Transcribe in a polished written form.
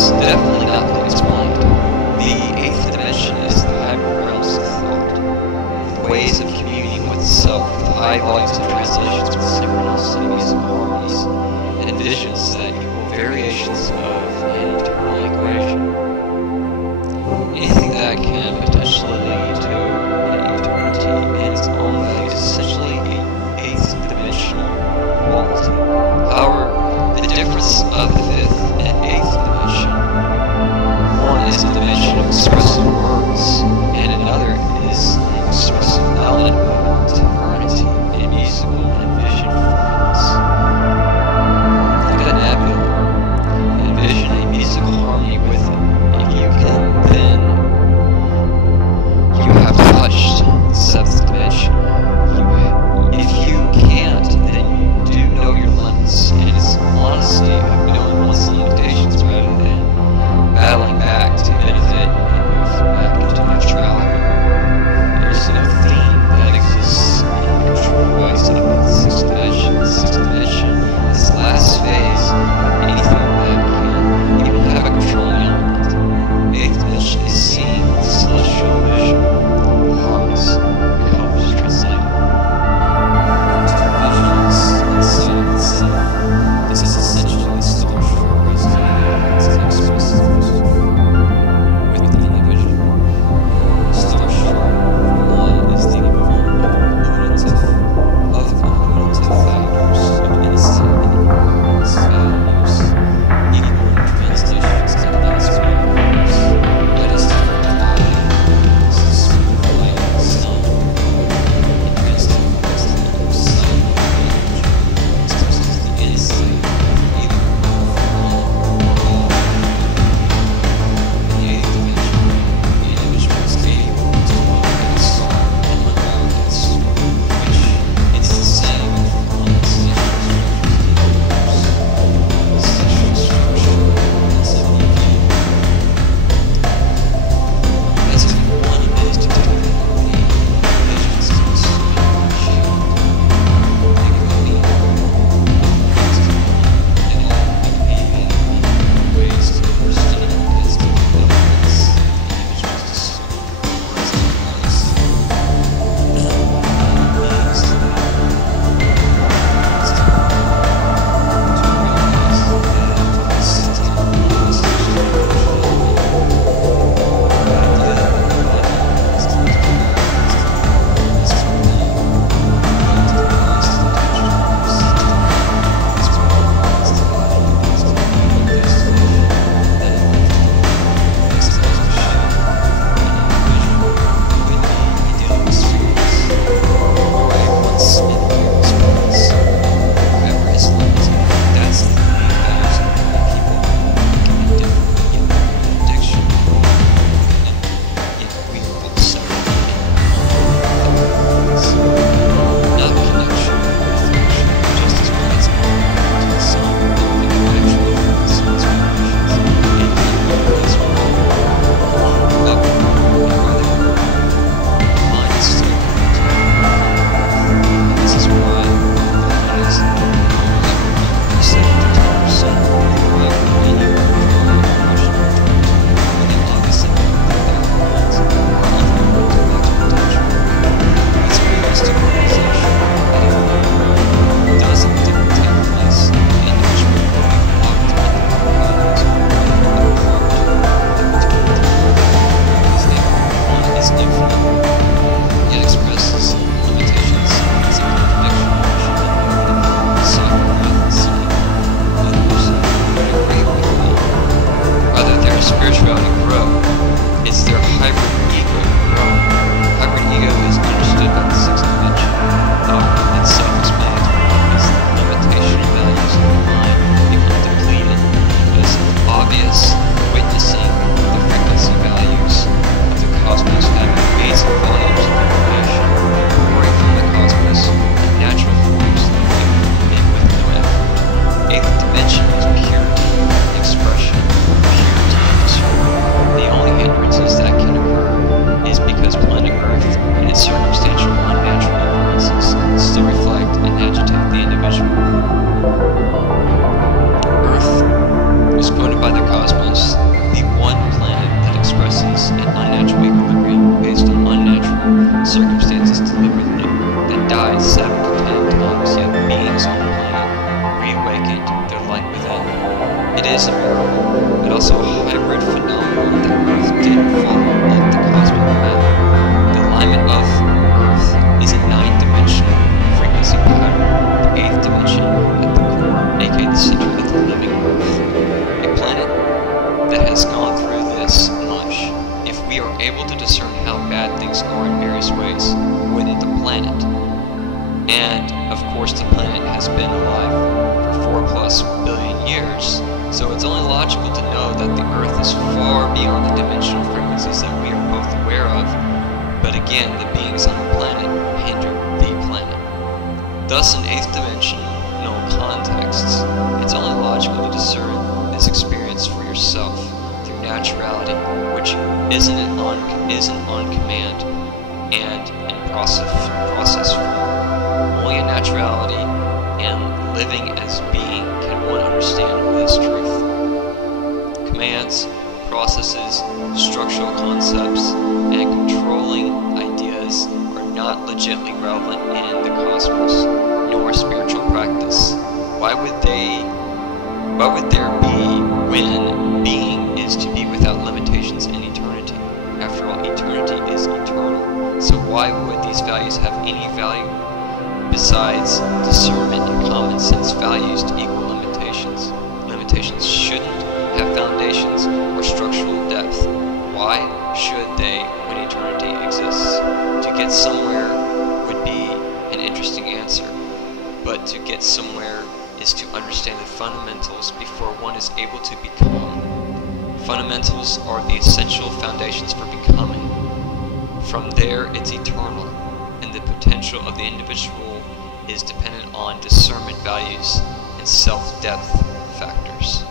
is definitely not been explained. The eighth dimension is the hybrid realms of thought, ways of communing with self, with high volumes of translations with synchronicities and harmonies, and visions that equal variations of an eternal equation. Anything that can potentially lead to an eternity in its own way is essentially an eighth dimensional quality. However, the difference of the fifth and eighth dimension, one is a dimension of expressive words, and another is an expressive element of eternity in musical and vision forms. Look at a nebula, envision a musical harmony with it. If you can, then you have touched the seventh dimension. If you can't, then you do know your limits, and it's honesty of knowing one's limitations rather than battling back to benefit and move circumstances to live with them that died 7 to 10 times, yet beings on the planet reawakened their light within. It is a miracle, but also a hybrid phenomenon that Earth didn't fall off the cosmic map. The alignment of Earth is a 9-dimensional frequency pattern, the 8th dimension at the core, aka the center of the living Earth. A planet that has gone through this much, if we are able to discern how bad things are in various ways within the planet, and of course the planet has been alive for 4+ billion years, so it's only logical to know that the Earth is far beyond the dimensional frequencies that we are both aware of, but again, the beings on the planet hinder the planet. Thus, in 8th dimensional contexts, it's only logical to discern this experience for yourself through naturality, which isn't on command and in process form. Only in naturality and living as being can one understand this truth. Commands, processes, structural concepts, and controlling ideas are not legitimately relevant in the cosmos, nor spiritual practice. Why would there be when being is to be without limitations in eternity? After all, eternity is eternal. So why would these values have any value besides discernment and common sense values to equal limitations? Limitations shouldn't have foundations or structural depth. Why should they when eternity exists? To get somewhere would be an interesting answer, but to get somewhere is to understand the fundamentals before one is able to become. Fundamentals are the essential foundations for becoming. From there, it's eternal, and the potential of the individual is dependent on discernment values and self-depth factors.